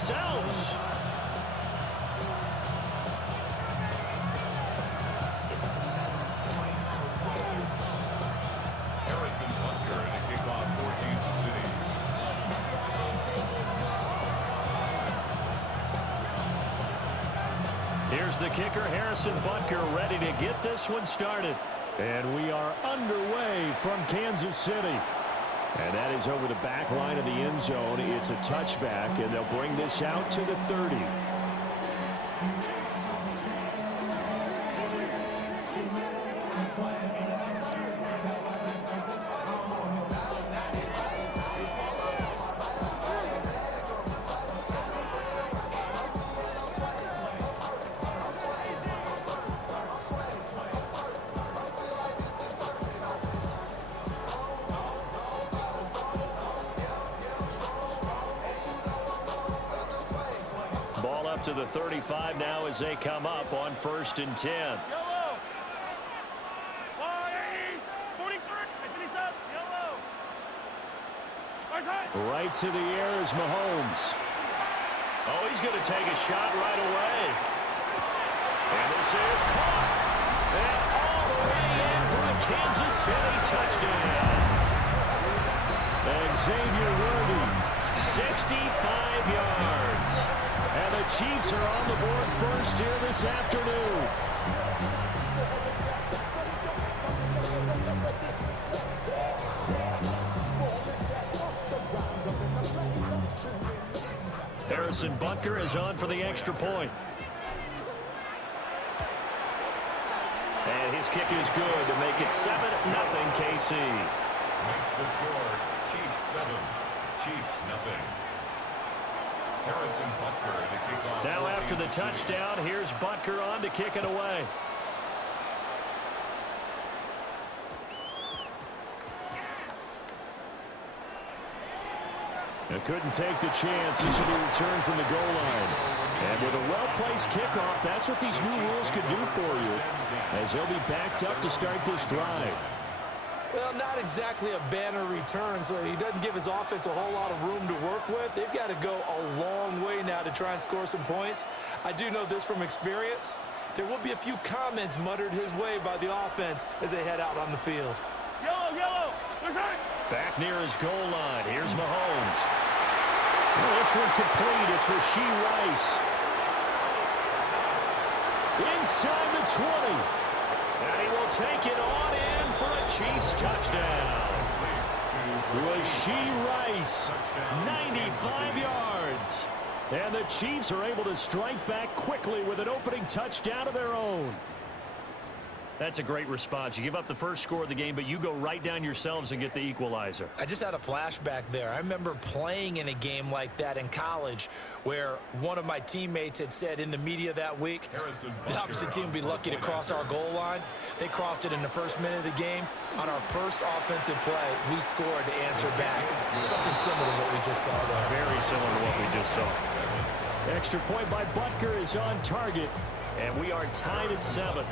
themselves. Here's the kicker, Harrison Butker, ready to get this one started. And we are underway from Kansas City. And that is over the back line of the end zone. It's a touchback, and they'll bring this out to the 30. Ball up to the 35 now as they come up on 1st and 10. Right to the air is Mahomes. Oh, he's going to take a shot right away. And this is caught. And all the way in for a Kansas City touchdown. Xavier Worthy, 65 yards. And the Chiefs are on the board first here this afternoon. Harrison Butker is on for the extra point. And his kick is good to make it 7-0 KC. Makes the score Chiefs 7, Chiefs nothing. Harrison Butker to kick off. Now after the touchdown, here's Butker on to kick it away. Couldn't take the chance. This will be returned from the goal line. And with a well-placed kickoff, that's what these new rules could do for you, as they'll be backed up to start this drive. Well, not exactly a banner return, so he doesn't give his offense a whole lot of room to work with. They've got to go a long way now to try and score some points. I do know this from experience. There will be a few comments muttered his way by the offense as they head out on the field. Yellow, yellow. Back near his goal line. Here's Mahomes. Well, this one complete. It's Rashee Rice. Inside the 20. And he will take it on in for a Chiefs touchdown. Rashee Rice, 95 yards. And the Chiefs are able to strike back quickly with an opening touchdown of their own. That's a great response. You give up the first score of the game, but you go right down yourselves and get the equalizer. I just had a flashback there. I remember playing in a game like that in college where one of my teammates had said in the media that week, the opposite team would be lucky to cross our goal line. They crossed it in the first minute of the game. On our first offensive play, we scored to answer back. Something similar to what we just saw there. Very similar to what we just saw. Extra point by Butker is on target. And we are tied at 7.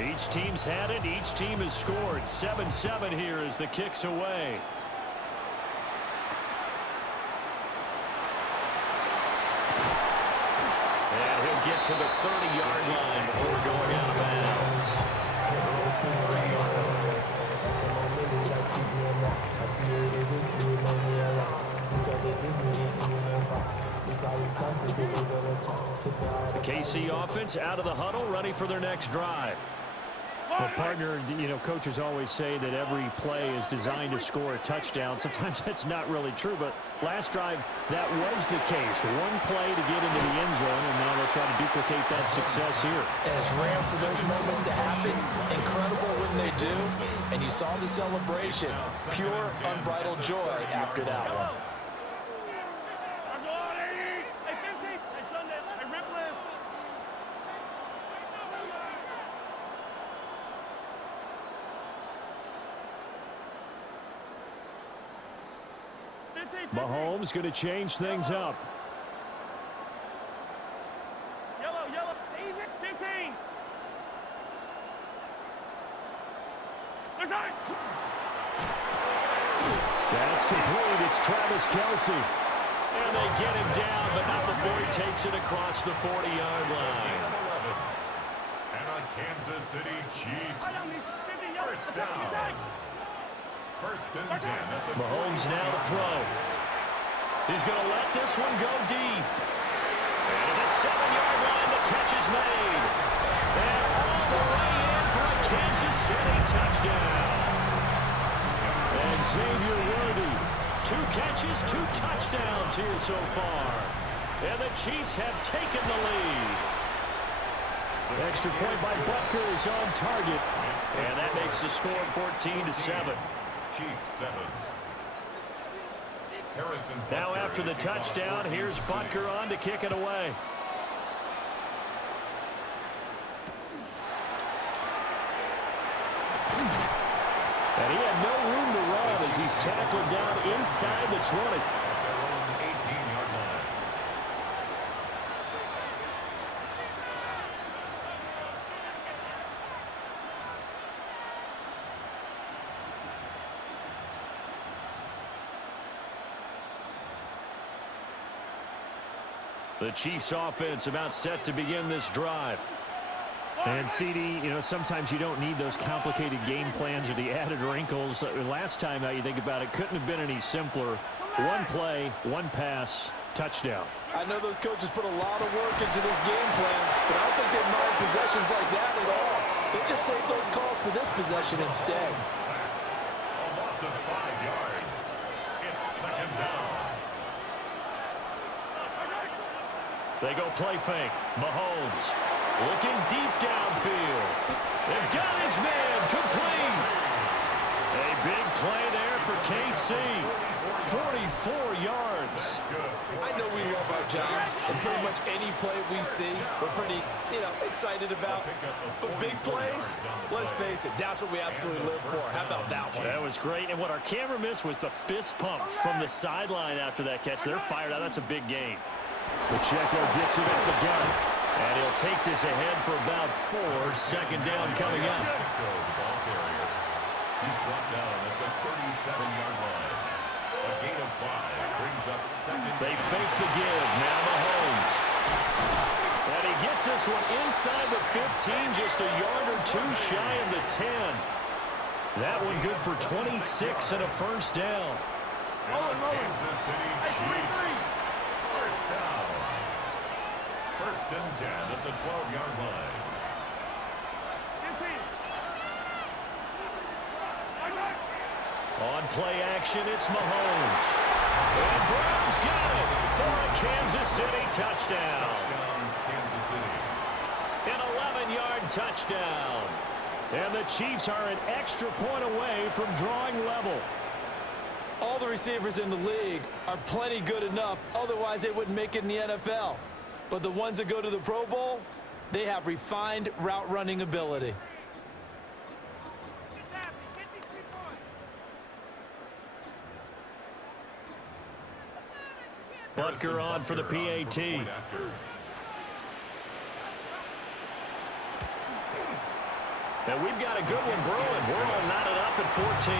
Each team's had it. Each team has scored. 7-7 here as the kick's away. And he'll get to the 30-yard line before going out of bounds. The KC offense out of the huddle, ready for their next drive. Well, partner, you know, coaches always say that every play is designed to score a touchdown. Sometimes that's not really true, but last drive, that was the case. One play to get into the end zone, and now they'll try to duplicate that success here. And it's rare for those moments to happen. Incredible when they do. And you saw the celebration. Pure, unbridled joy after that one. Mahomes going to change things up. Yellow, yellow, easy, 15. That's complete. It's Travis Kelce. And they get him down, but not before he takes it across the 40-yard line. And a Kansas City Chiefs first down. First and 10 at the Mahomes now to throw. He's going to let this one go deep. And at the 7-yard line, the catch is made. And all the way in for a Kansas City touchdown. And Xavier Worthy, 2 catches, 2 touchdowns here so far. And the Chiefs have taken the lead. Extra point by Butker is on target. And that makes the score 14-7. Chiefs 7. Now after the touchdown, here's Butker on to kick it away. And he had no room to run as he's tackled down inside the 20. The Chiefs offense about set to begin this drive. And CD, you know, sometimes you don't need those complicated game plans or the added wrinkles. Last time, you think about it, couldn't have been any simpler. 1 play, 1 pass, touchdown. I know those coaches put a lot of work into this game plan, but I don't think they mind possessions like that at all. They just saved those calls for this possession instead. A loss of 5 yards. It's second down. They go play fake. Mahomes looking deep downfield. They've got his man complete. A big play there for KC. 44 yards. I know we love our jobs, and pretty much any play we see, we're pretty, excited about. But big plays, let's face it, that's what we absolutely live for. How about that one? That was great. And what our camera missed was the fist pump from the sideline after that catch. They're fired out. That's a big gain. Pacheco gets it at the gun. And he'll take this ahead for about 4. Second down coming up. He's brought down at the 37-yard line. A gain of 5 brings up second. They fake the give. Now Mahomes. And he gets this one inside the 15, just a yard or 2 shy of the 10. That one good for 26 and a first down. Kansas City Chiefs. First down. First and 10 at the 12-yard line. On play action, it's Mahomes. And Brown's got it for a Kansas City touchdown. Touchdown, Kansas City. An 11-yard touchdown. And the Chiefs are an extra point away from drawing level. All the receivers in the league are plenty good enough, otherwise they wouldn't make it in the NFL. But the ones that go to the Pro Bowl, they have refined route running ability. Butker on for the PAT. And we've got a good one brewing. We're all knotted up at 14.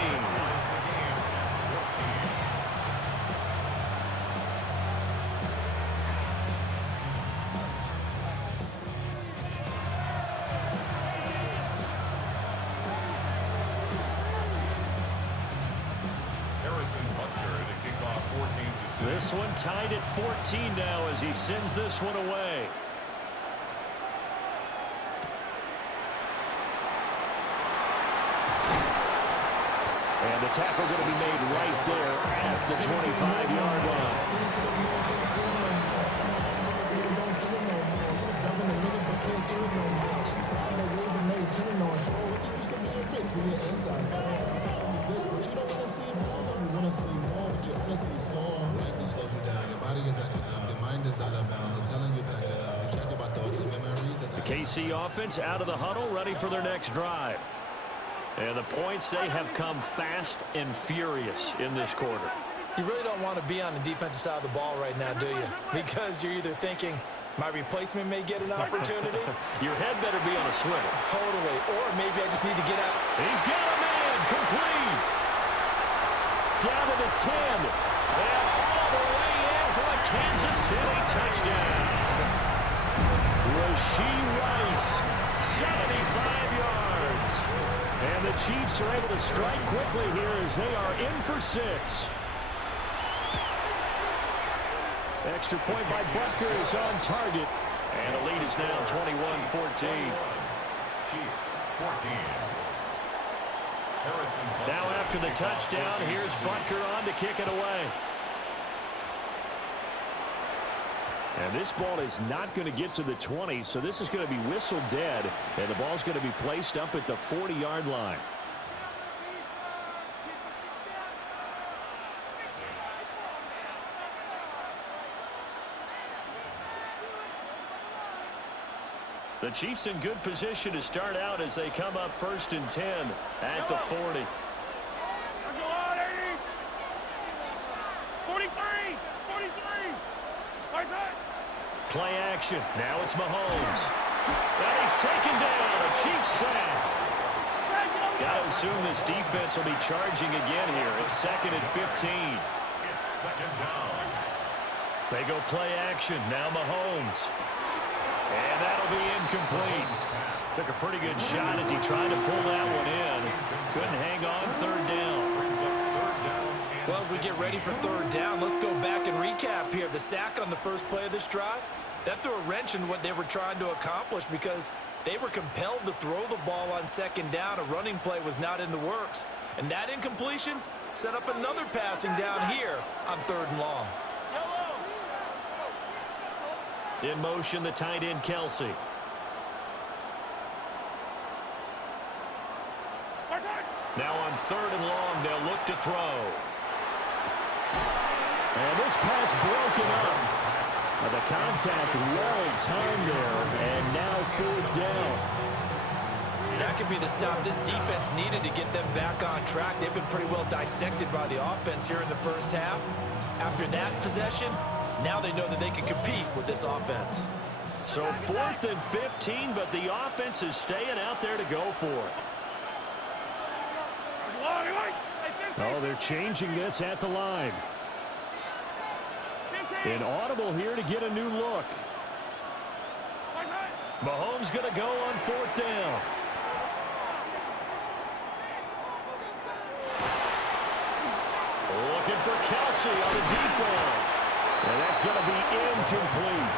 This one tied at 14 now as he sends this one away. And the tackle going to be made right there at the 25-yard line. The KC offense out of the huddle, ready for their next drive. And the points, they have come fast and furious in this quarter. You really don't want to be on the defensive side of the ball right now, do you? Because you're either thinking, my replacement may get an opportunity. Your head better be on a swivel. Totally. Or maybe I just need to get out. He's got a man complete. Down to the 10. And all the way in for a City touchdown. Rashee Rice, 75 yards. And the Chiefs are able to strike quickly here as they are in for 6. Extra point by Butker is on target. And the lead is now 21-14. Chiefs 14. Now after the touchdown, here's Butker on to kick it away. And this ball is not going to get to the 20, so this is going to be whistled dead, and the ball's going to be placed up at the 40-yard line. The Chiefs in good position to start out as they come up 1st and 10 at the 40. 43. Play action. Now it's Mahomes. And he's taken down. A Chiefs sack. Got to assume this defense will be charging again here. It's 2nd and 15. It's 2nd down. They go play action. Now Mahomes. And that'll be incomplete. Took a pretty good shot as he tried to pull that one in. Couldn't hang on 3rd down. Well, as we get ready for 3rd down, let's go back and recap here. The sack on the first play of this drive, that threw a wrench in what they were trying to accomplish because they were compelled to throw the ball on 2nd down. A running play was not in the works. And that incompletion set up another passing down here on 3rd and long. In motion, the tight end, Kelsey. Now on 3rd and long, they'll look to throw. And this pass broken up. The contact well timed there, and now 4th down. That could be the stop this defense needed to get them back on track. They've been pretty well dissected by the offense here in the first half. After that possession, now they know that they can compete with this offense. So 4th and 15, but the offense is staying out there to go for it. Oh, they're changing this at the line. Inaudible here to get a new look. Mahomes going to go on 4th down. Looking for Kelsey on the deep ball. And that's going to be incomplete.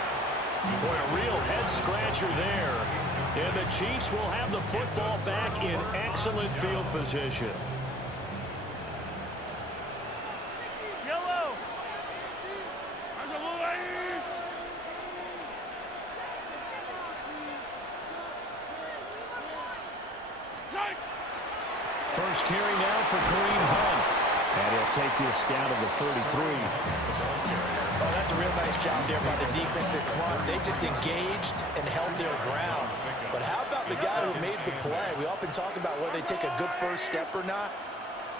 Boy, a real head-scratcher there. And the Chiefs will have the football back in excellent field position. First carry now for Kareem Hunt. And he'll take this down to the 33. Oh, that's a real nice job there by the defensive front. They just engaged and held their ground. But how about the guy who made the play? We often talk about whether they take a good first step or not.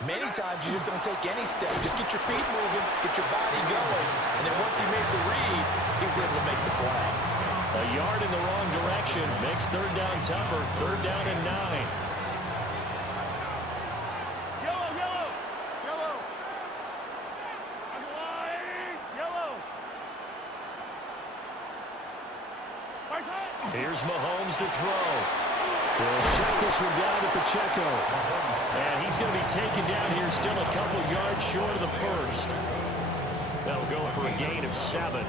Many times you just don't take any step. Just get your feet moving, get your body going. And then once he made the read, he was able to make the play. A yard in the wrong direction makes 3rd down tougher. 3rd down and 9. Here's Mahomes to throw. He'll check this one down to Pacheco. And he's going to be taken down here still a couple yards short of the 1st. That'll go for a gain of 7.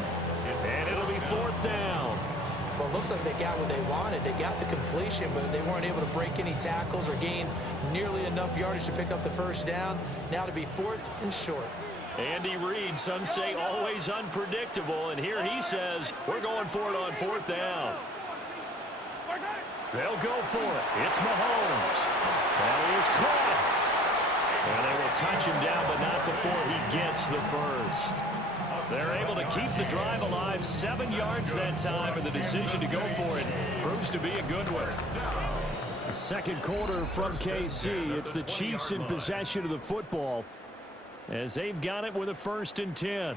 And it'll be 4th down. Well, it looks like they got what they wanted. They got the completion, but they weren't able to break any tackles or gain nearly enough yardage to pick up the 1st down. Now to be 4th and short. Andy Reid, some say always unpredictable, and here he says we're going for it on 4th down. They'll go for it. It's Mahomes. And he is caught. And they will touch him down, but not before he gets the 1st. They're able to keep the drive alive, 7 yards that time, and the decision to go for it proves to be a good one. The 2nd quarter from KC. It's the Chiefs in possession of the football as they've got it with a 1st and 10.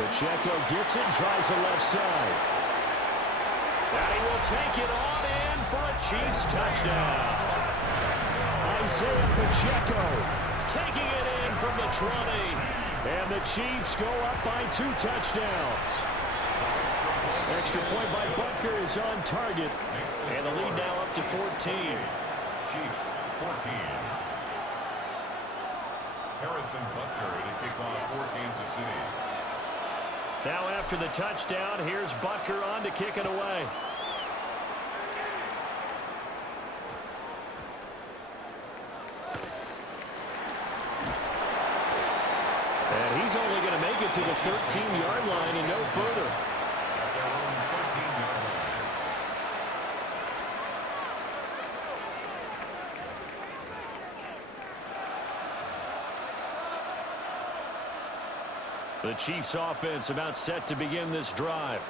Pacheco gets it, tries the left side. And he will take it on in for a Chiefs touchdown. Isaiah Pacheco taking it in from the 20. And the Chiefs go up by 2 touchdowns. Extra point by Butker is on target. And the lead now up to 14. Chiefs 14. Harrison Butker to kick off for Kansas City. Now after the touchdown, here's Butker on to kick it away. And he's only going to make it to the 13-yard line and no further. At their own 13-yard line. The Chiefs offense about set to begin this drive.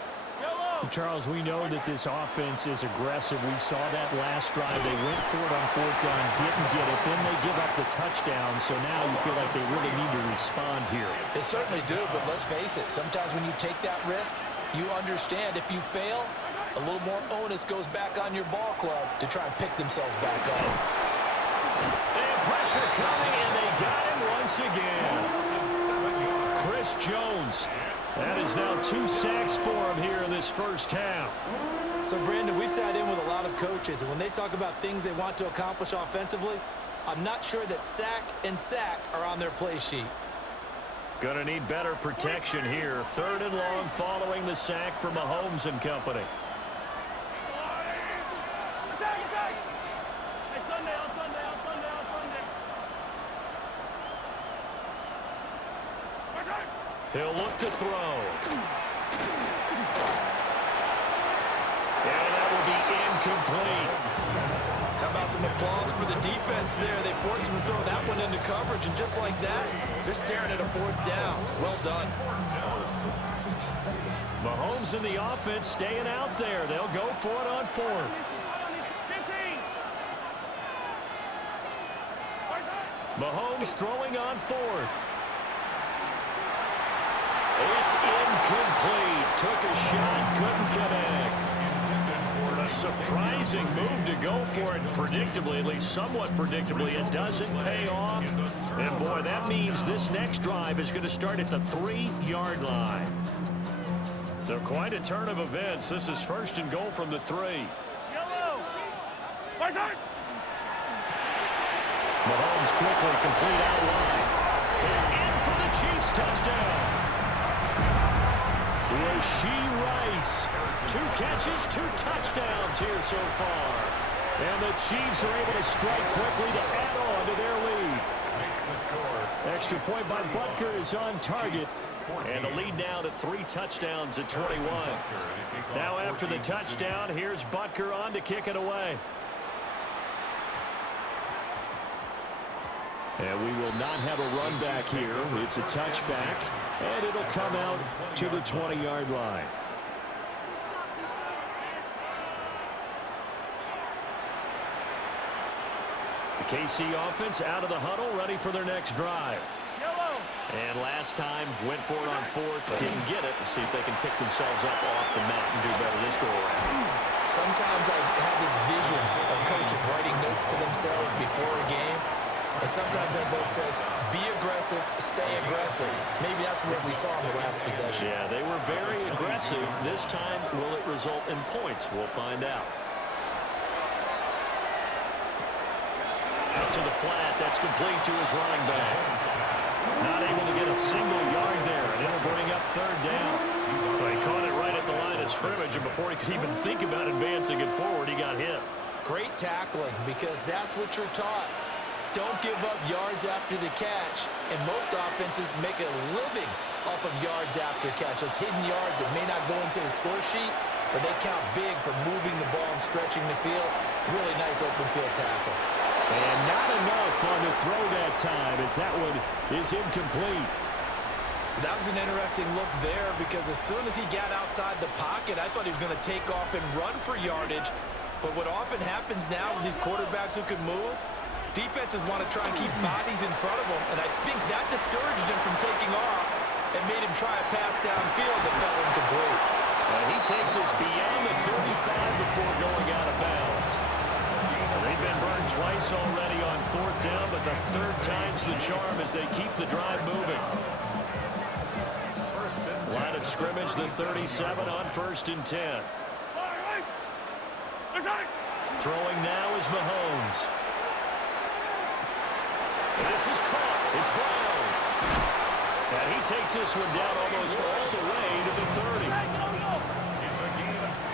Charles, we know that this offense is aggressive. We saw that last drive. They went for it on 4th down, didn't get it. Then they give up the touchdown. So now you feel like they really need to respond here. They certainly do, but let's face it. Sometimes when you take that risk, you understand if you fail, a little more onus goes back on your ball club to try and pick themselves back up. And pressure coming, and they got him once again. Chris Jones. That is now 2 sacks for him here in this first half. So, Brandon, we sat in with a lot of coaches, and when they talk about things they want to accomplish offensively, I'm not sure that sack and sack are on their play sheet. Gonna need better protection here. 3rd and long following the sack for Mahomes and company. Attack, attack! Hey, Sunday, on Sunday, on Sunday, on Sunday. Attack! He'll look to throw. And that will be incomplete. How about some applause for the defense there? They forced him to throw that one into coverage, and just like that, they're staring at a 4th down. Well done. Mahomes and the offense staying out there. They'll go for it on 4th. 15. Mahomes throwing on 4th. It's incomplete. Took a shot, couldn't connect. A surprising move to go for it. Predictably, at least somewhat predictably, it doesn't pay off. And boy, that means this next drive is going to start at the 3-yard line. So quite a turn of events. This is 1st and goal from the 3. Yellow. Mahomes quickly complete out wide. And in for the Chiefs touchdown. Rashee Rice, 2 catches, 2 touchdowns here so far. And the Chiefs are able to strike quickly to add on to their lead. Extra point by Butker is on target. And the lead now to 3 touchdowns at 21. Now after the touchdown, here's Butker on to kick it away. And we will not have a run back here. It's a touchback, and it'll come out to the 20-yard line. The KC offense out of the huddle, ready for their next drive. Yellow. And last time, went for it on 4th, didn't get it. Let's see if they can pick themselves up off the mat and do better this go-around. Sometimes I have this vision of coaches writing notes to themselves before a game. And sometimes that note says, be aggressive, stay aggressive. Maybe that's what we saw in the last possession. Yeah, they were very aggressive. This time, will it result in points? We'll find out. Out to the flat. That's complete to his running back. Not able to get a single yard there, and it'll bring up 3rd down. Well, he caught it right at the line of scrimmage, and before he could even think about advancing it forward, he got hit. Great tackling, because that's what you're taught. Don't give up yards after the catch, and most offenses make a living off of yards after catch. Those hidden yards that may not go into the score sheet, but they count big for moving the ball and stretching the field. Really nice open field tackle. And not enough on the throw that time, as that one is incomplete. That was an interesting look there, because as soon as he got outside the pocket, I thought he was going to take off and run for yardage. But what often happens now with these quarterbacks who can move, defenses want to try and keep bodies in front of them, and I think that discouraged him from taking off. and made him try a pass downfield that fell incomplete. He takes us beyond the 35 before going out of bounds. They've been burned twice already on 4th down, but the 3rd time's the charm as they keep the drive moving. Line of scrimmage, the 37 on 1st and 10. Throwing now is Mahomes. This is caught. It's Brown. And he takes this one down almost all the way to the 30.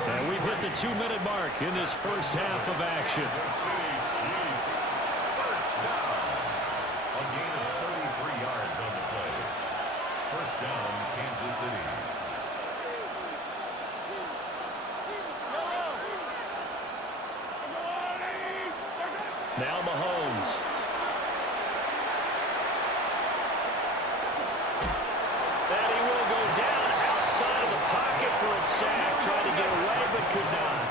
And we've hit the 2-minute mark in this first half of action. First down. A gain of 33 yards on the play. First down, Kansas City. Now Mahomes. And he will go down outside of the pocket for a sack. Tried to get away, but could not.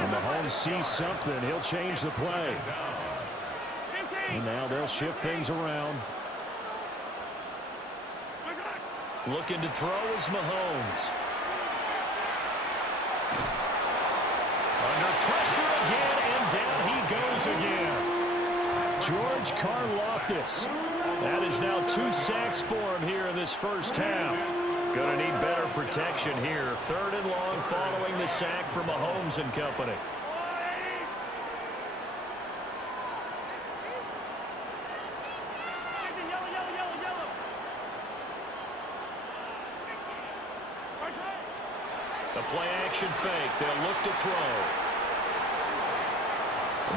When Mahomes sees something, he'll change the play. And now they'll shift things around. Looking to throw is Mahomes. Under pressure again, and down he goes again. George Karlaftis. That is now 2 sacks for him here in this first half. Gonna need better protection here. 3rd and long following the sack for Mahomes and company. The play-action fake. They'll look to throw.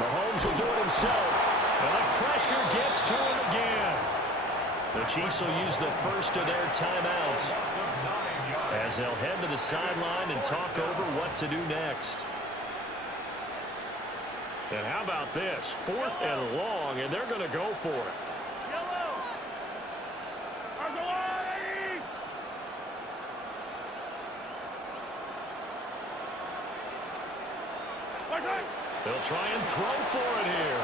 Mahomes will do it himself. And the pressure gets to him again. The Chiefs will use the first of their timeouts as they'll head to the sideline and talk over what to do next. And how about this? 4th and long, and they're going to go for it. They'll try and throw for it here.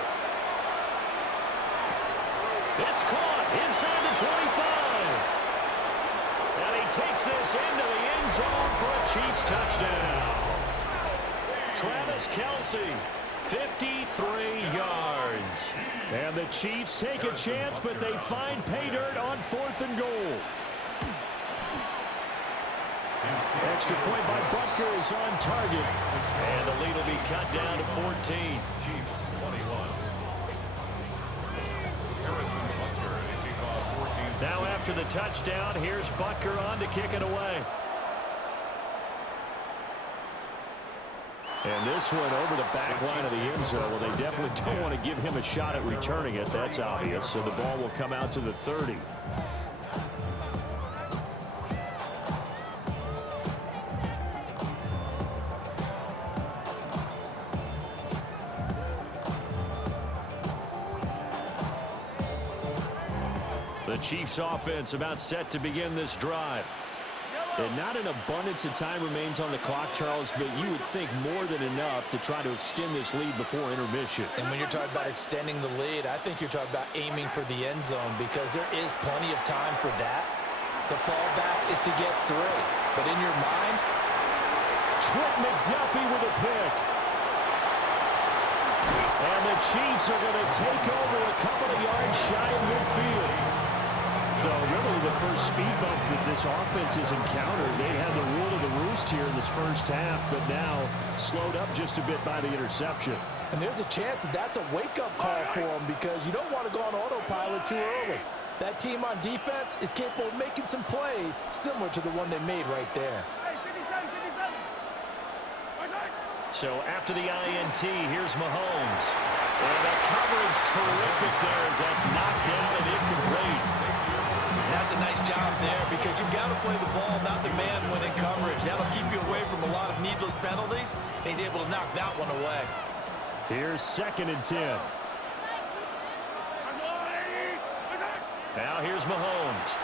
It's caught inside the 25. And he takes this into the end zone for a Chiefs touchdown. Travis Kelce, 53 yards. And the Chiefs take a chance, but they find pay dirt on 4th and goal. Extra point by Butker is on target. And the lead will be cut down to 14. Chiefs 21. Harrison Butker to kick off 14. Now after the touchdown, here's Butker on to kick it away. And this one over the back line of the end zone. Well, they definitely don't want to give him a shot at returning it. That's obvious. So the ball will come out to the 30. The Chiefs offense about set to begin this drive. And not an abundance of time remains on the clock, Charles, but you would think more than enough to try to extend this lead before intermission. And when you're talking about extending the lead, I think you're talking about aiming for the end zone because there is plenty of time for that. The fallback is to get 3. But in your mind, Trent McDuffie with a pick. And the Chiefs are going to take over a couple of yards shy of midfield. So really the first speed bump that this offense has encountered, they had the rule of the roost here in this first half, but now slowed up just a bit by the interception. and there's a chance that that's a wake-up call for them because you don't want to go on autopilot too early. That team on defense is capable of making some plays similar to the one they made right there. So after the INT, here's Mahomes. And the coverage terrific there as that's knocked down and incomplete. That's a nice job there because you've got to play the ball, not the man when in coverage. That'll keep you away from a lot of needless penalties. He's able to knock that one away. Here's 2nd and 10. Now here's Mahomes.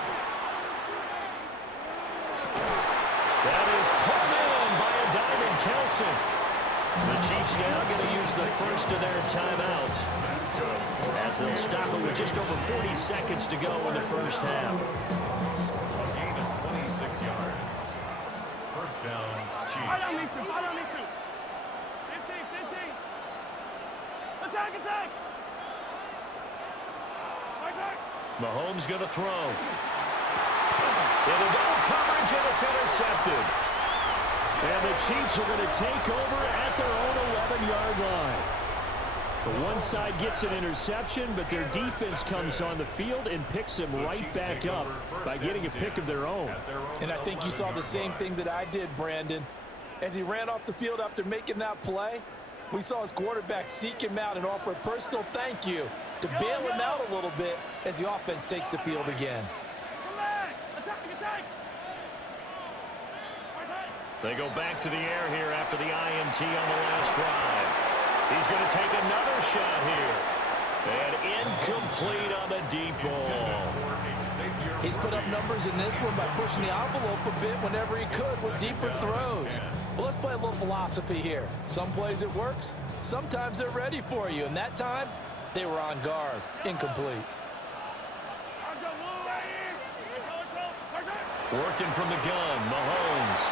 That is pulled in by a diving Kelce. The Chiefs now going to use the first of their timeouts as they'll stop it with just over 40 seconds to go in the first half. Mahomes going to throw. In the double coverage, and it's intercepted. And the Chiefs are going to take over at their own 11-yard line. The one side gets an interception, but their defense comes on the field and picks them right back up by getting a pick of their own. And I think you saw the same thing that I did, Brandon. As he ran off the field after making that play, we saw his quarterback seek him out and offer a personal thank you to bail him out a little bit as the offense takes the field again. They go back to the air here after the INT on the last drive. He's going to take another shot here. And incomplete on the deep ball. He's put up numbers in this one by pushing the envelope a bit whenever he could with deeper throws. But let's play a little philosophy here. Some plays it works. Sometimes they're ready for you. And that time, they were on guard. Incomplete. Working from the gun, Mahomes.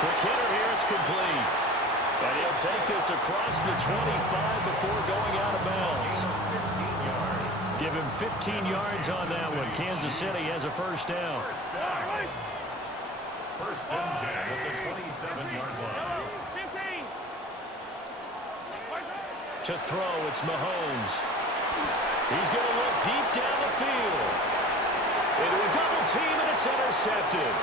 Quick hitter here, it's complete. And he'll take this across the 25 before going out of bounds. Give him 15 yards on that one. Kansas City has a first down. First and 10 at the 27-yard line. To throw, it's Mahomes. He's going to look deep down the field. Into a double team, and it's intercepted.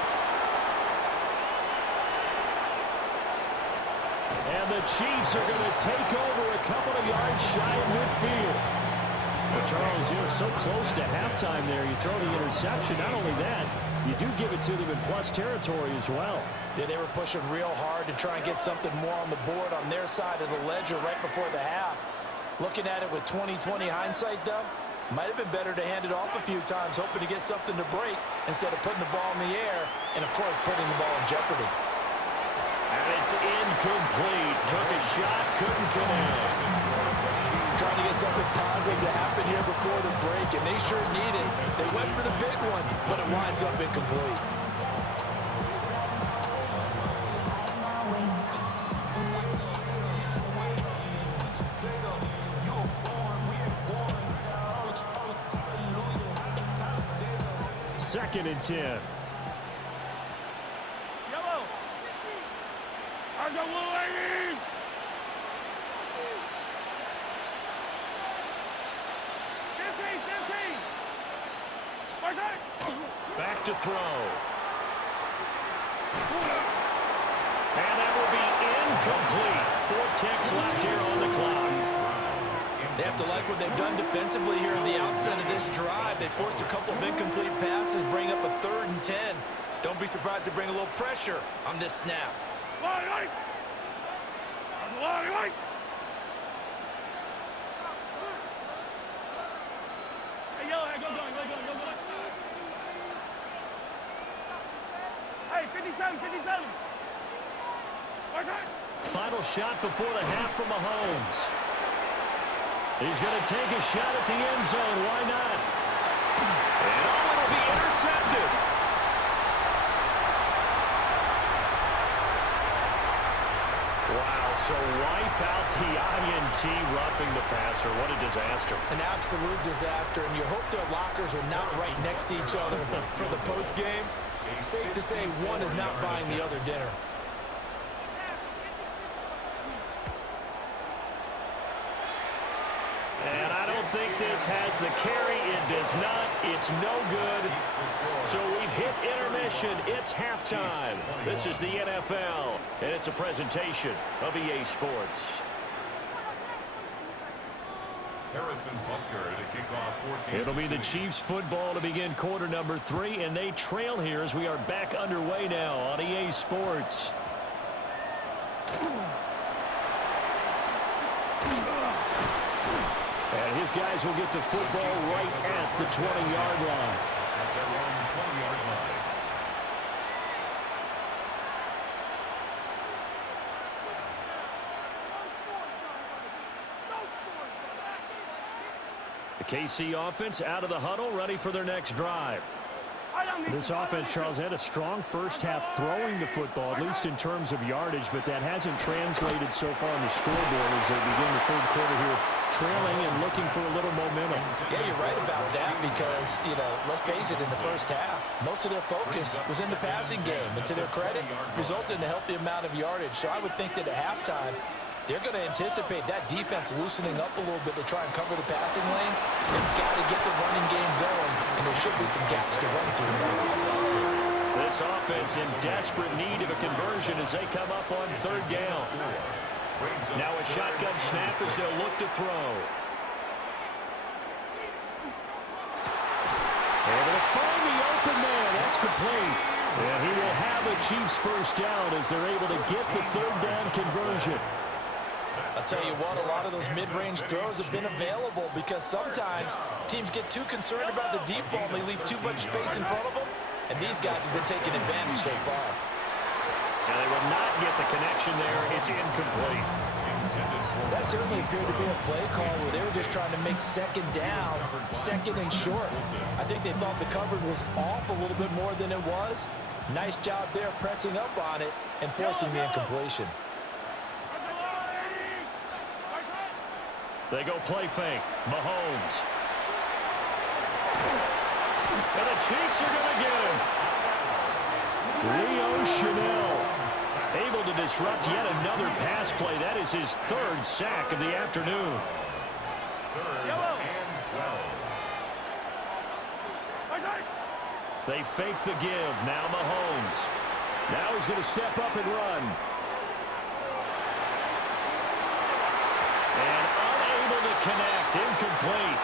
And the Chiefs are going to take over a couple of yards shy of midfield. Well, Charles, you were so close to halftime there. You throw the interception. Not only that, you do give it to them in plus territory as well. Yeah, they were pushing real hard to try and get something more on the board on their side of the ledger right before the half. Looking at it with 20/20 hindsight, though, might have been better to hand it off a few times, hoping to get something to break instead of putting the ball in the air and, of course, putting the ball in jeopardy. And it's incomplete. Took a shot, couldn't connect. Trying to get something positive to happen here before the break, and they sure need it. They went for the big one, but it winds up incomplete. Second and 10. Yellow. Argo Wolverine. Back to throw. And that will be incomplete. 4 ticks left here on the clock. They have to like what they've done defensively here at the outset of this drive. They forced a couple of incomplete passes, bring up a 3rd and 10. Don't be surprised to bring a little pressure on this snap. Hey, yellow, go going. Hey, 57. Final shot before the half from Mahomes. He's going to take a shot at the end zone. Why not? And it'll be intercepted. Wow, so wipe out the INT roughing the passer. What a disaster. An absolute disaster, and you hope their lockers are not right next to each other for the post game. Safe to say one is not buying the other dinner. And I don't think this has the carry. It does not. It's no good. So we've hit intermission. It's halftime. This is the NFL, and it's a presentation of EA Sports. Harrison Butker to kick off for Kansas It'll be the City. Chiefs football to begin quarter number 3, and they trail here as we are back underway now on EA Sports. And his guys will get the football right at the 20-yard line. At their own 20-yard line. The KC offense out of the huddle, ready for their next drive. This offense, Charles, had a strong first half throwing the football, at least in terms of yardage, but that hasn't translated so far on the scoreboard as they begin the third quarter here trailing and looking for a little momentum. Yeah, you're right about that because, let's face it, in the first half, most of their focus was in the passing game. And to their credit, resulted in a healthy amount of yardage. So I would think that at halftime, they're going to anticipate that defense loosening up a little bit to try and cover the passing lanes. They've got to get the running game going, and there should be some gaps to run through now. This offense in desperate need of a conversion as they come up on third down. Now a shotgun snap as they'll look to throw. Able to find the open man. That's complete. And he will have a Chiefs first down as they're able to get the third down conversion. I'll tell you what, a lot of those mid-range throws have been available because sometimes teams get too concerned about the deep ball and they leave too much space in front of them. And these guys have been taking advantage so far. And they will not get the connection there. It's incomplete. That certainly appeared to be a play call where they were just trying to make second down, second and short. I think they thought the coverage was off a little bit more than it was. Nice job there pressing up on it and forcing the incompletion. They go play fake. Mahomes. And the Chiefs are going to get him. Leo Chanel able to disrupt yet another pass play. That is his third sack of the afternoon. Third and 12. They fake the give. Now Mahomes. Now he's going to step up and run. And unable to connect. Incomplete.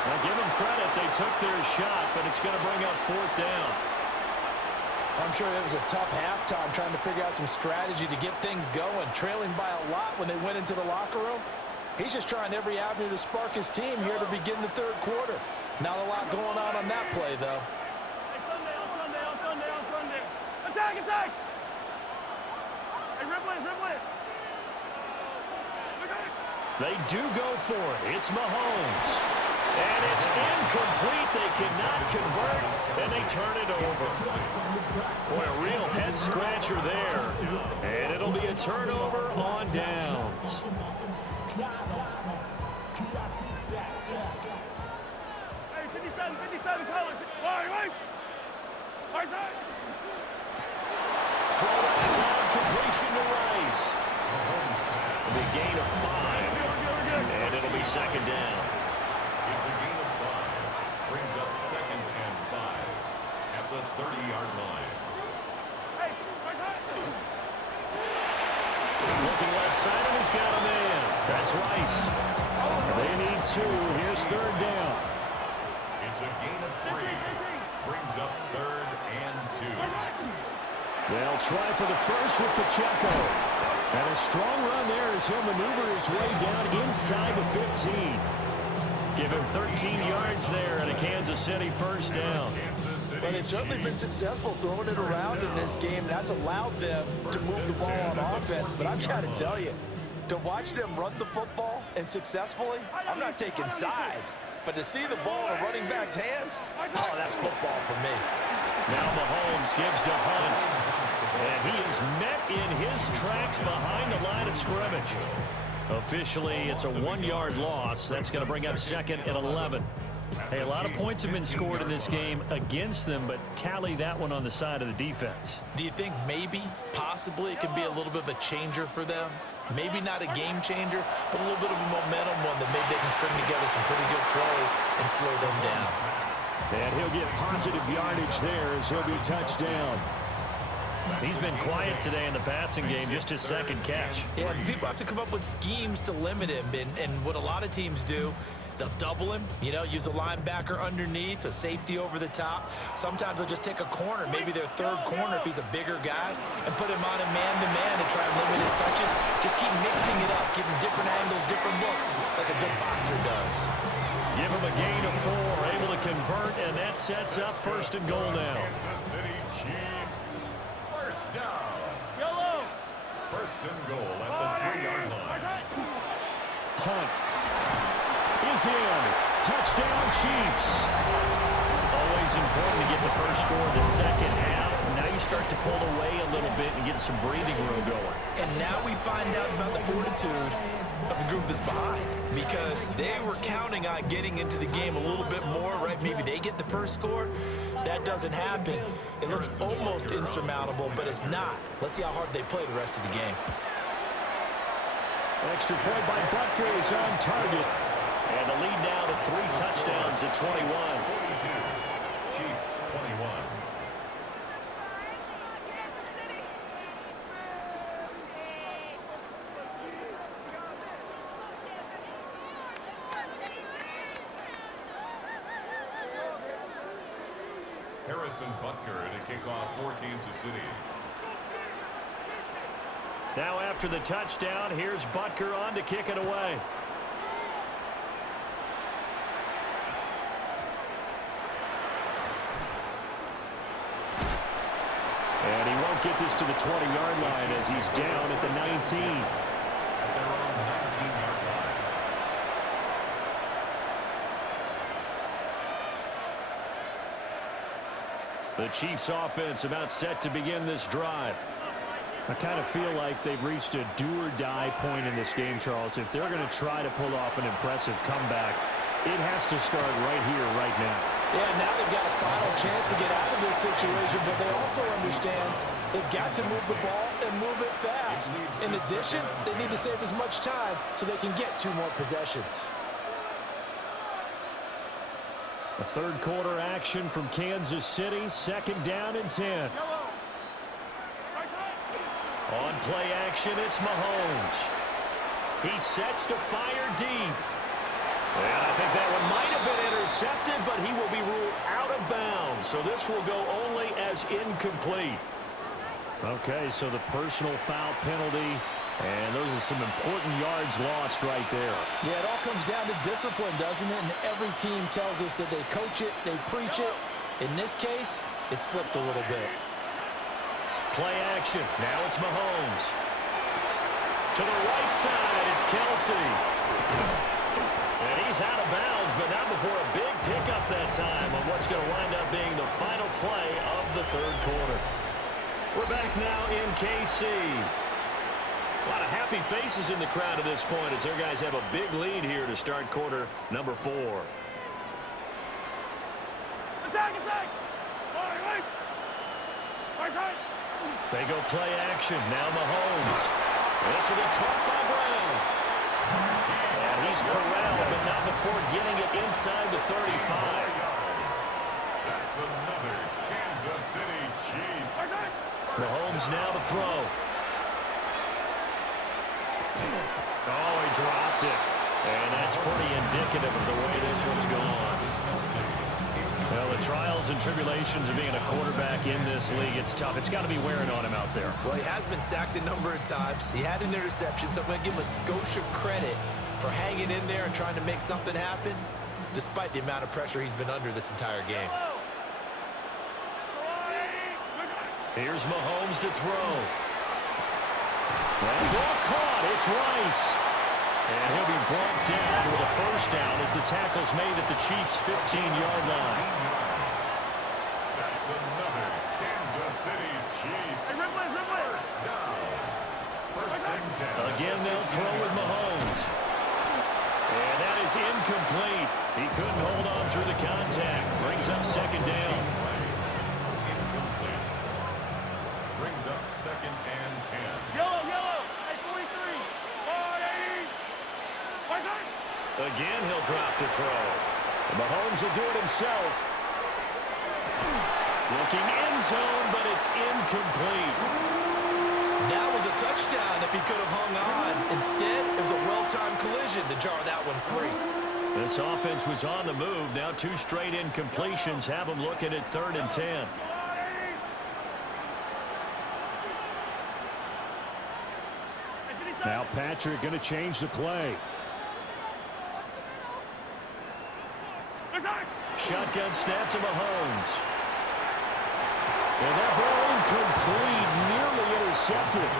Now give them credit. They took their shot, but it's going to bring up fourth down. I'm sure it was a tough halftime trying to figure out some strategy to get things going. Trailing by a lot when they went into the locker room. He's just trying every avenue to spark his team here to begin the third quarter. Not a lot going on that play, though. Hey, on Sunday. Attack! Hey, rip it. They do go for it. It's Mahomes. And it's incomplete. They cannot convert, and they turn it over. Boy, a real head-scratcher there. And it'll be a turnover on downs. Hey, 57 colors. Right. Side. Throw outside, completion to Rice. It'll be a gain of 5. And it'll be second down. It's a gain of 5. Brings up second and 5 at the 30-yard line. Hey, right side. Looking left side, and he's got a man. That's Rice. They need 2. Here's third down. It's a gain of 3. Brings up third and 2. They'll try for the first with Pacheco. And a strong run there as he'll maneuver his way down inside the 15. Give him 13 yards there and a Kansas City first down. But they've certainly been successful throwing it around in this game. That's allowed them to move the ball on offense. But I've got to tell you, to watch them run the football and successfully, I'm not taking sides. But to see the ball in a running back's hands, oh, that's football for me. Now Mahomes gives to Hunt. And he is met in his tracks behind the line of scrimmage. Officially, it's a 1-yard loss. That's going to bring up second and 11. Hey, a lot of points have been scored in this game against them, but tally that one on the side of the defense. Do you think maybe, possibly, it could be a little bit of a changer for them? Maybe not a game changer, but a little bit of a momentum one that maybe they can string together some pretty good plays and slow them down. And he'll get positive yardage there as he'll be touchdown. He's been quiet today in the passing game, just his second catch. Yeah, people have to come up with schemes to limit him, and what a lot of teams do, they'll double him, use a linebacker underneath, a safety over the top. Sometimes they'll just take a corner, maybe their third corner if he's a bigger guy, and put him on a man-to-man to try and limit his touches. Just keep mixing it up, give him different angles, different looks, like a good boxer does. Give him a gain of 4, able to convert, and that sets up first and goal now. Kansas City Chiefs. First down. Yellow. First and goal at the 3-yard line. Punt is in. Touchdown, Chiefs. Always important to get the first score of the second half. Now you start to pull away a little bit and get some breathing room going. And now we find out about the fortitude of the group that's behind because they were counting on getting into the game a little bit more, right? Maybe they get the first score. That doesn't happen. It looks almost insurmountable, but it's not. Let's see how hard they play the rest of the game. Extra point by Butker is on target. And the lead now to 3 touchdowns at 21. 42. Chiefs 21. Harrison Butker to kick off for Kansas City. Now after the touchdown, here's Butker on to kick it away. And he won't get this to the 20-yard line as he's down at the 19. At their own 19-yard line. The Chiefs offense about set to begin this drive. I kind of feel like they've reached a do-or-die point in this game, Charles. If they're going to try to pull off an impressive comeback, it has to start right here, right now. Yeah, now they've got a final chance to get out of this situation, but they also understand they've got to move the ball and move it fast. In addition, they need to save as much time so they can get 2 more possessions. A third quarter action from Kansas City, 2nd down and 10. On play action, it's Mahomes. He sets to fire deep. And I think that one might have been intercepted, but he will be ruled out of bounds. So this will go only as incomplete. Okay, so the personal foul penalty, and those are some important yards lost right there. Yeah, it all comes down to discipline, doesn't it? And every team tells us that they coach it, they preach it. In this case, it slipped a little bit. Play action. Now it's Mahomes. To the right side, it's Kelsey. And he's out of bounds, but not before a big pickup that time on what's going to wind up being the final play of the third quarter. We're back now in KC. A lot of happy faces in the crowd at this point as their guys have a big lead here to start quarter number 4. Attack, attack! Wait! Right side! They go play action. Now Mahomes. This will be caught by Brown. And he's corralled, but not before getting it inside the 35. That's another Kansas City Chiefs. Mahomes now to throw. Oh, he dropped it. And that's pretty indicative of the way this one's gone. Well, the trials and tribulations of being a quarterback in this league, it's tough. It's got to be wearing on him out there. Well, he has been sacked a number of times. He had an interception, so I'm going to give him a skosh of credit for hanging in there and trying to make something happen, despite the amount of pressure he's been under this entire game. Here's Mahomes to throw. And ball caught. It's Rice. And he'll be brought down with a first down as the tackle's made at the Chiefs' 15-yard line. That's another Kansas City Chiefs. Hey, Ripley! First down. First and 10. Again, they'll throw with Mahomes. And that is incomplete. He couldn't hold on through the contact. Brings up 2nd down. Incomplete. Brings up 2nd and 10. Yellow! Hey, 43! 480! Right side! Again, he'll drop to throw. And Mahomes will do it himself. Looking end zone, but it's incomplete. That was a touchdown if he could have hung on. Instead, it was a well-timed collision to jar that one free. This offense was on the move. Now 2 straight incompletions have them looking at 3rd and 10. Now Patrick going to change the play. Shotgun snap to Mahomes. And that ball incomplete, nearly intercepted.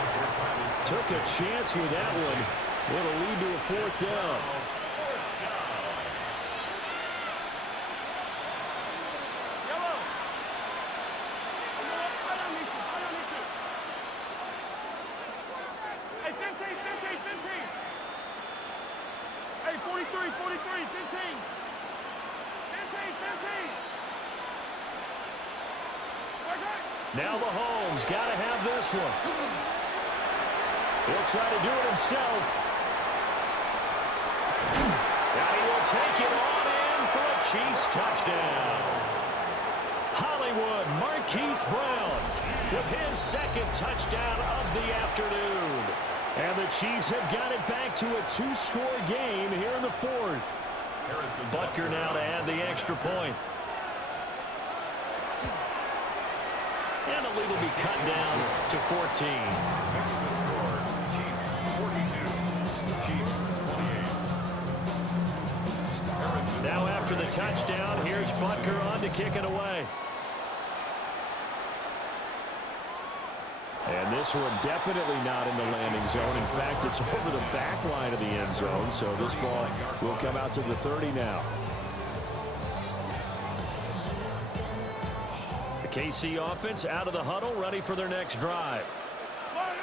Took a chance with that one. It'll lead to a 4th down. Hey, 15! 43, 43, 15. 15, 15. Now Mahomes got to have this one. He'll try to do it himself. And he will take it on in for a Chiefs touchdown. Hollywood Marquise Brown with his second touchdown of the afternoon. And the Chiefs have got it back to a two-score game here in the fourth. Butker now to add the extra point. And the lead will be cut down to 14. Next to score, Chiefs 42, Chiefs 28. Now after the touchdown, here's Butker on to kick it away. And this one definitely not in the landing zone. In fact, it's over the back line of the end zone. So this ball will come out to the 30 now. The KC offense out of the huddle, ready for their next drive.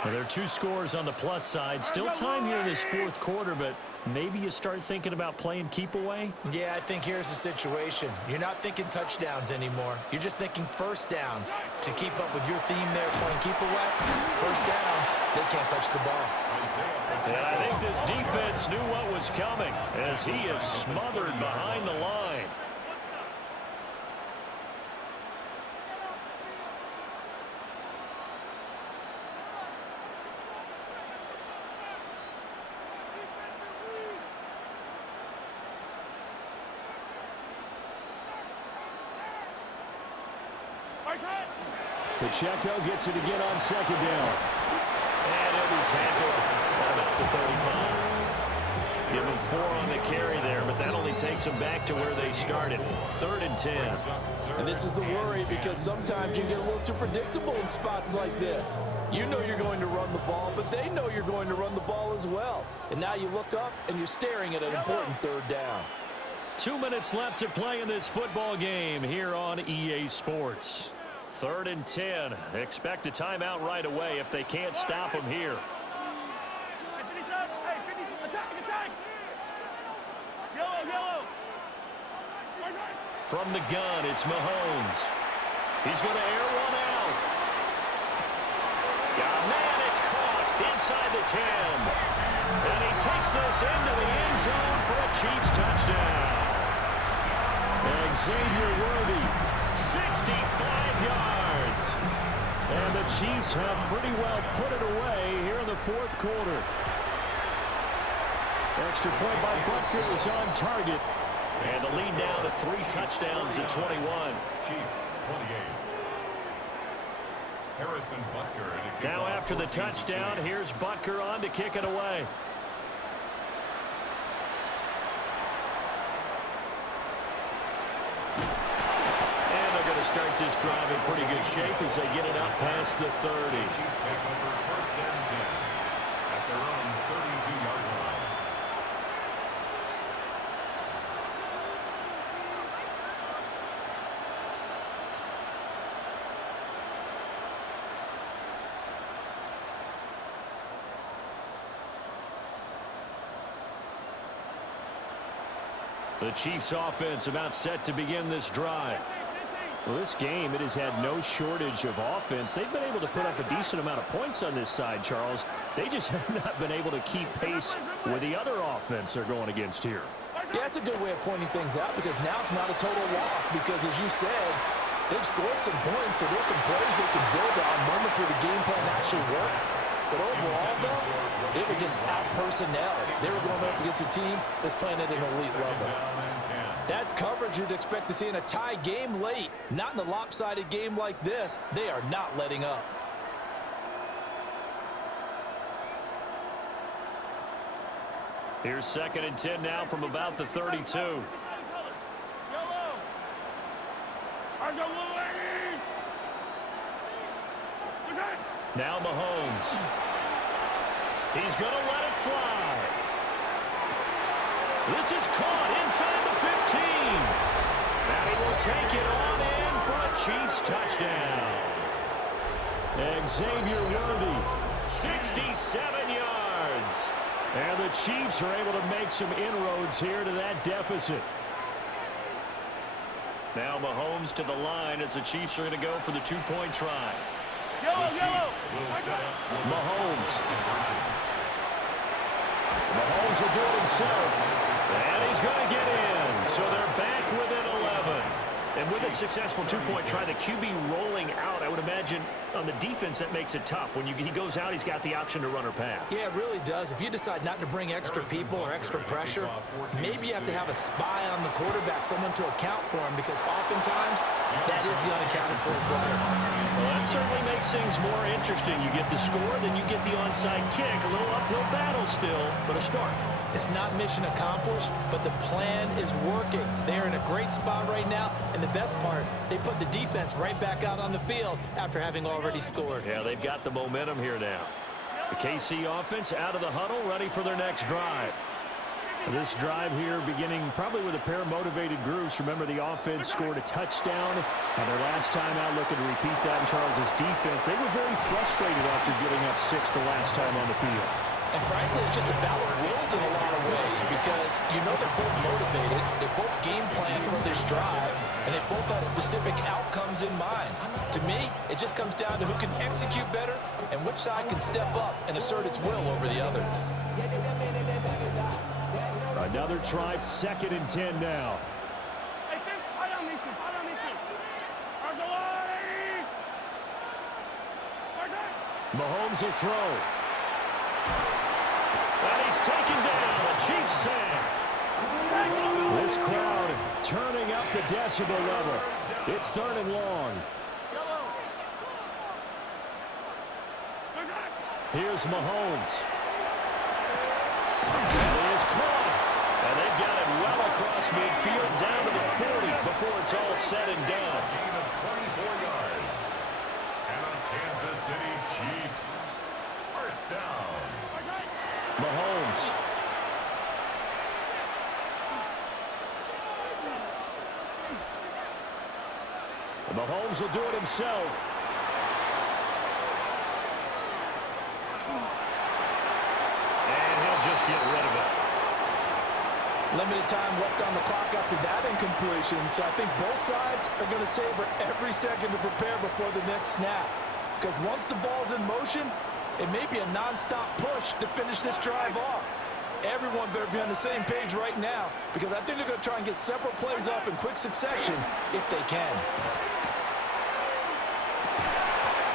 Well, there are two scores on the plus side. Still time here in this fourth quarter, but maybe you start thinking about playing keep away? Yeah, I think here's the situation. You're not thinking touchdowns anymore. You're just thinking first downs. To keep up with your theme there, playing keep away, first downs, they can't touch the ball. And I think this defense knew what was coming as he is smothered behind the line. Pacheco gets it again on second down. And he'll be tackled at about the 35. Give him 4 on the carry there, but that only takes them back to where they started. 3rd and 10. And this is the worry because sometimes you get a little too predictable in spots like this. You know you're going to run the ball, but they know you're going to run the ball as well. And now you look up and you're staring at an important 3rd down. 2 minutes left to play in this football game here on EA Sports. 3rd and 10. Expect a timeout right away if they can't stop them here. From the gun, it's Mahomes. He's going to air one out. Oh, man, it's caught inside the 10. And he takes this into the end zone for a Chiefs touchdown. And Xavier Worthy, 65 yards. And the Chiefs have pretty well put it away here in the fourth quarter. Extra point by Butker is on target. And the lead down to 3 touchdowns at 21. Chiefs 28. Harrison Butker. Now after the touchdown, here's Butker on to kick it away. And they're going to start this drive in pretty good shape as they get it up past the 30. Chiefs take over 1st and 10 at their own 32-yard line. The Chiefs offense about set to begin this drive. Well, this game, it has had no shortage of offense. They've been able to put up a decent amount of points on this side, Charles. They just have not been able to keep pace with the other offense they're going against here. Yeah, that's a good way of pointing things out because now it's not a total loss because, as you said, they've scored some points, so there's some plays they can build on, moments where the game plan actually worked. But overall, though, they were just out-personnel. They were going up against a team that's playing at an elite level. That's coverage you'd expect to see in a tie game late. Not in a lopsided game like this. They are not letting up. Here's 2nd and 10 now from about the 32. Now Mahomes. He's going to let it fly. This is caught inside the 15. And he will take it on in for a Chiefs touchdown. Xavier Worthy, 67 yards. And the Chiefs are able to make some inroads here to that deficit. Now Mahomes to the line as the Chiefs are going to go for the two-point try. Yellow, yellow. Mahomes. Mahomes will do it himself. And he's going to get in. So they're back within 11. And with a successful two-point try, the QB rolling out, I would imagine on the defense that makes it tough. When he goes out, he's got the option to run or pass. Yeah, it really does. If you decide not to bring extra people or extra pressure, maybe you have to have a spy on the quarterback, someone to account for him, because oftentimes that is the unaccounted for player. Well, that certainly makes things more interesting. You get the score, then you get the onside kick. A little uphill battle still, but a start. It's not mission accomplished, but the plan is working. They're in a great spot right now, and the best part, they put the defense right back out on the field after having already scored. Yeah, they've got the momentum here now. The KC offense out of the huddle, ready for their next drive. This drive here beginning probably with a pair of motivated groups. Remember, the offense scored a touchdown on their last time out, looking to repeat that in Charles's defense. They were very frustrated after giving up 6 the last time on the field. And frankly, it's just a battle of wills in a lot of ways, because you know they're both motivated, they both game plan for this drive, and they both have specific outcomes in mind. To me, it just comes down to who can execute better and which side can step up and assert its will over the other. Another try, 2nd and 10 now. Hey, Finn, high on these two, high on these two. Mahomes will throw. And he's taken down. A Chiefs sack. This crowd turning up the decibel level. It's 3rd and long. Here's Mahomes. That is caught. And they've got it well across midfield down to the 40 before it's all said and done. Gain of 24 yards. And the Kansas City Chiefs. First down. Mahomes. And Mahomes will do it himself. And he'll just get rid of it. Limited time left on the clock after that incompletion, so I think both sides are going to savor every second to prepare before the next snap. Because once the ball's in motion, it may be a non-stop push to finish this drive off. Everyone better be on the same page right now, because I think they're going to try and get several plays off in quick succession if they can.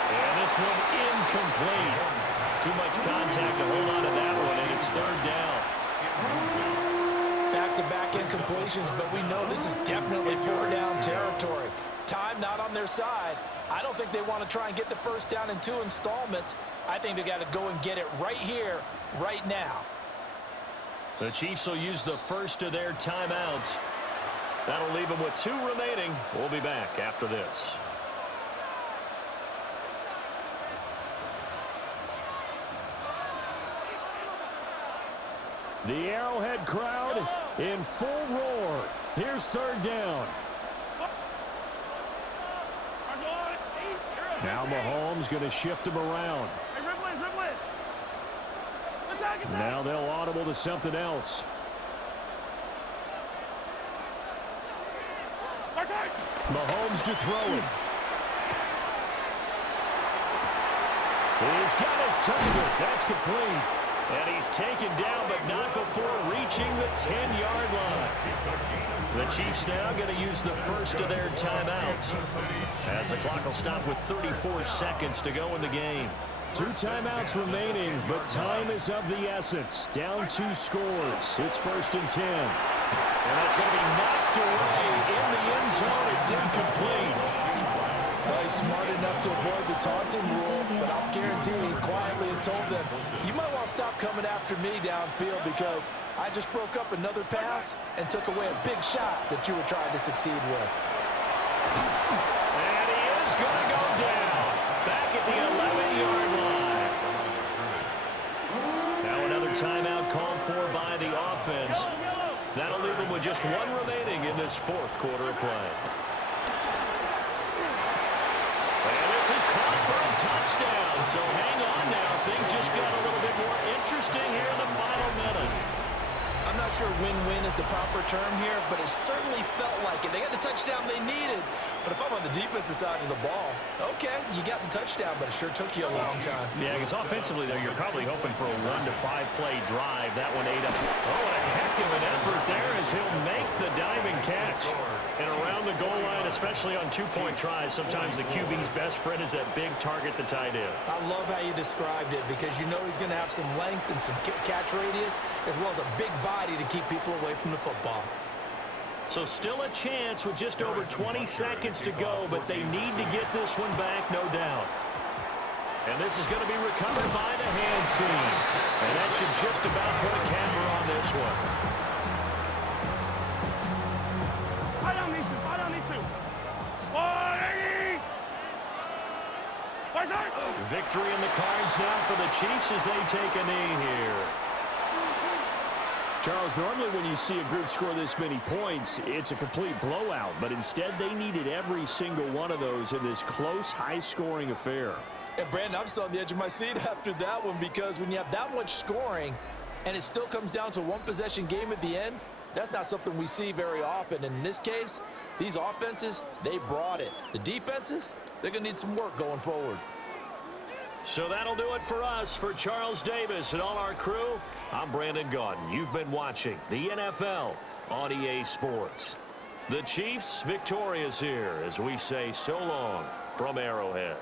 And this one incomplete. Too much contact to hold on to that one, and it's 3rd down. Back-to-back incompletions, but we know this is definitely 4th-down territory. Time not on their side. I don't think they want to try and get the first down in 2 installments. I think they got to go and get it right here, right now. The Chiefs will use the first of their timeouts. That'll leave them with 2 remaining. We'll be back after this. The Arrowhead crowd in full roar. Here's 3rd down. Now Mahomes going to shift him around. Hey, Ripley. Attack. Now they'll audible to something else. Mahomes to throw it. He's got his target. That's complete. And he's taken down, but not before reaching the 10-yard line. The Chiefs now going to use the first of their timeouts, as the clock will stop with 34 seconds to go in the game. 2 timeouts remaining, but time is of the essence. Down 2 scores. It's 1st and 10. And that's going to be knocked away in the end zone. It's incomplete. Well, he's smart enough to avoid the taunting rule, but I'll guarantee he quietly has told them, you might want to stop coming after me downfield, because I just broke up another pass and took away a big shot that you were trying to succeed with. And he is going to go down back at the 11-yard line. Now another timeout called for by the offense. That'll leave them with just 1 remaining in this 4th quarter of play. And this is caught for a touchdown. So hang on now. Things just got a little bit more interesting here in the final minute. I'm not sure win-win is the proper term here, but it certainly felt like it. They got the touchdown they needed. But if I'm on the defensive side of the ball, okay, you got the touchdown, but it sure took you a long time. Yeah, because offensively, though, you're probably hoping for a 1 to 5 play drive. That one ate up. Oh, what a heck of an effort there as he'll make the diving catch. And around the goal line, especially on two-point tries, sometimes the QB's best friend is that big target, the tight end. I love how you described it because you know he's going to have some length and some catch radius as well as a big body to keep people away from the football. So still a chance with just over 20 seconds to go, but they need to get this one back, no doubt. And this is going to be recovered by the hands team. And that should just about put a camper on this one. Fight on these two. Fight on these two. Victory in the cards now for the Chiefs as they take a knee here. Charles, normally when you see a group score this many points, it's a complete blowout. But instead, they needed every single one of those in this close, high-scoring affair. And, Brandon, I'm still on the edge of my seat after that one because when you have that much scoring and it still comes down to a one-possession game at the end, that's not something we see very often. And in this case, these offenses, they brought it. The defenses, they're going to need some work going forward. So that'll do it for us. For Charles Davis and all our crew, I'm Brandon Gaudin. You've been watching the NFL on EA Sports. The Chiefs victorious here as we say so long from Arrowhead.